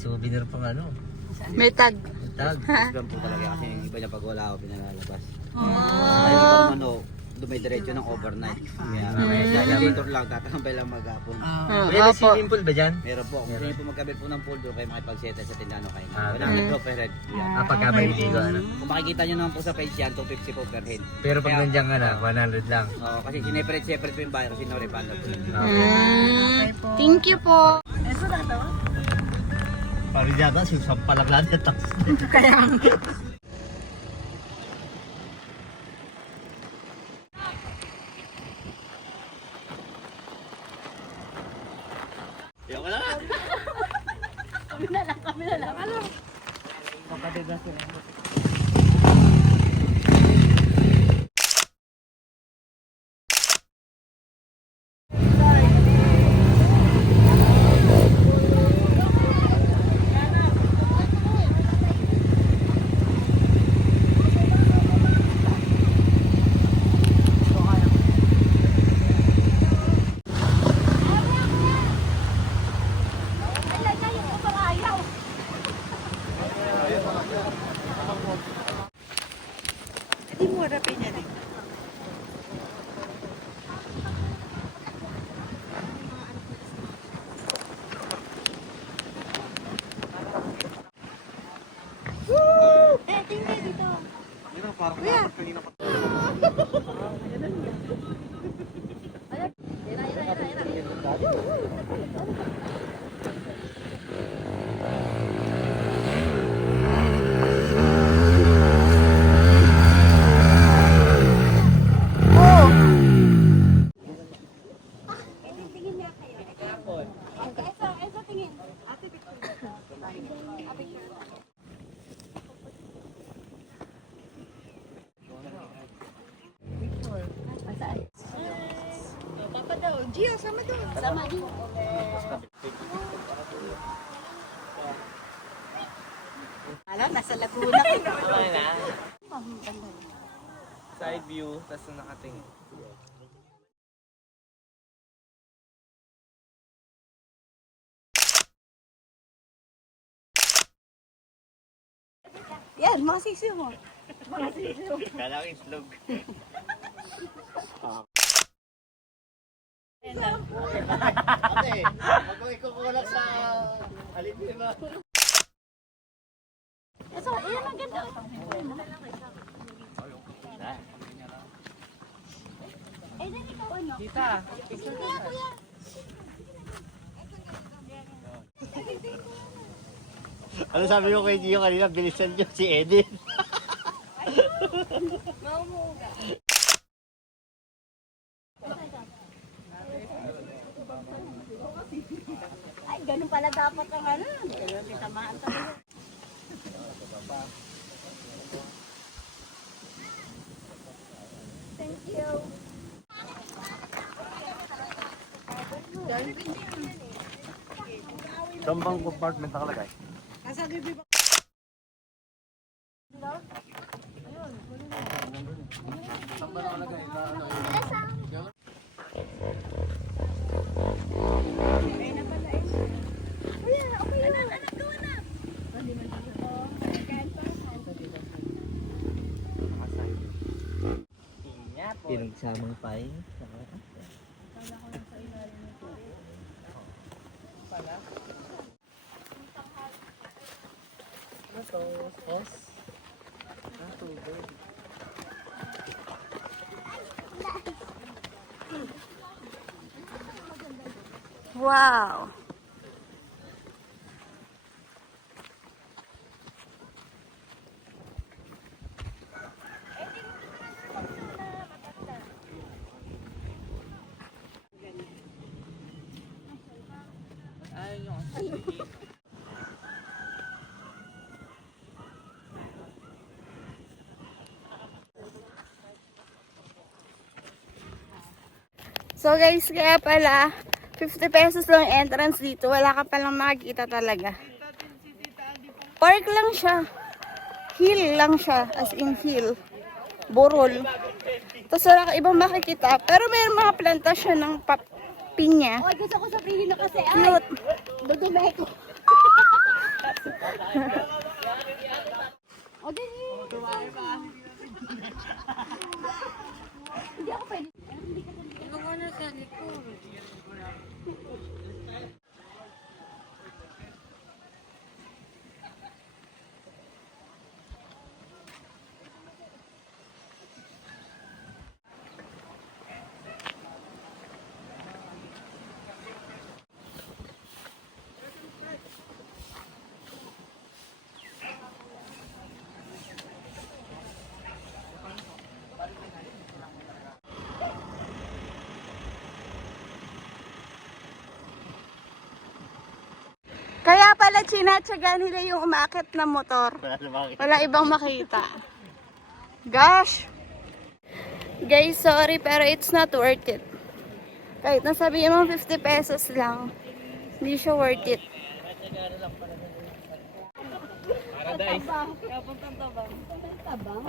souvenir pang ano. May tag. Tag. Islam po talaga kasi yung iba niya pag wala ako pinalalabas. Ayun pa ano, dumidiretso ng overnight. Kaya dito lang, tatambay lang maghapon. Kuya, may swimming pool ba dyan? Meron po, kung hindi po magkabit po ng pool doon kayo makipag-settle sa tindano kayo. Ah, Walang nag-drop per head. Pagka may ligo, ano. Kung makikita nyo naman po sa page yan, 250 po per head. Pero pag nandiyan ka na, 100 lang. Oo, kasi sineperate-separate po yung buyer kasi no refund po. Thank you po. Parang yata, sampalag lang yung tax. Kaya Yung ka na lang. kami na lang. Ano? Kapatid na sila. Hindi mo harapin niya din. Tingnan dito. Kuya. Papa daw. Gio, sama doon. Sama Gio. Alam, nasa Laguna ko. Side view, tapos nakatingin. Yan, mga sisiw mo. Mga sisiw. Kala ko islog. Ate, ako ikukulak sa alipin mo. So, yan ang ganda. Eh, dali ko ano? Kita. Kuya, kuya. Ano sabi ko kay Gio kanina, bilisan niyo si Edith. Ay, ganun pala dapat ang ano. May samahan talaga. Thank you. Saan bang compartment nakalagay? Nasa libi ba? Pinagsamang paing. Ano to? Hose? Tubig. Wow. So guys, kaya pala 50 pesos lang yung entrance dito. Wala ka palang makikita talaga. Park lang siya. Hill lang siya. As in hill. Borol. Tapos wala ka ibang makikita. Pero may mga plantasyon ng pinya. Oy, gusto ko sabihin na kasi, ay, Cute. dudumi ko. O, di. Hindi ako pwede. Kaya pala chinatsaga nila yung umakit na motor. Wala na makikita. Wala ibang makita. Gosh! Guys, sorry pero it's not worth it. Kahit nasabihin mo 50 pesos lang, hindi siya worth it. Paradise. Tabang. Tabang.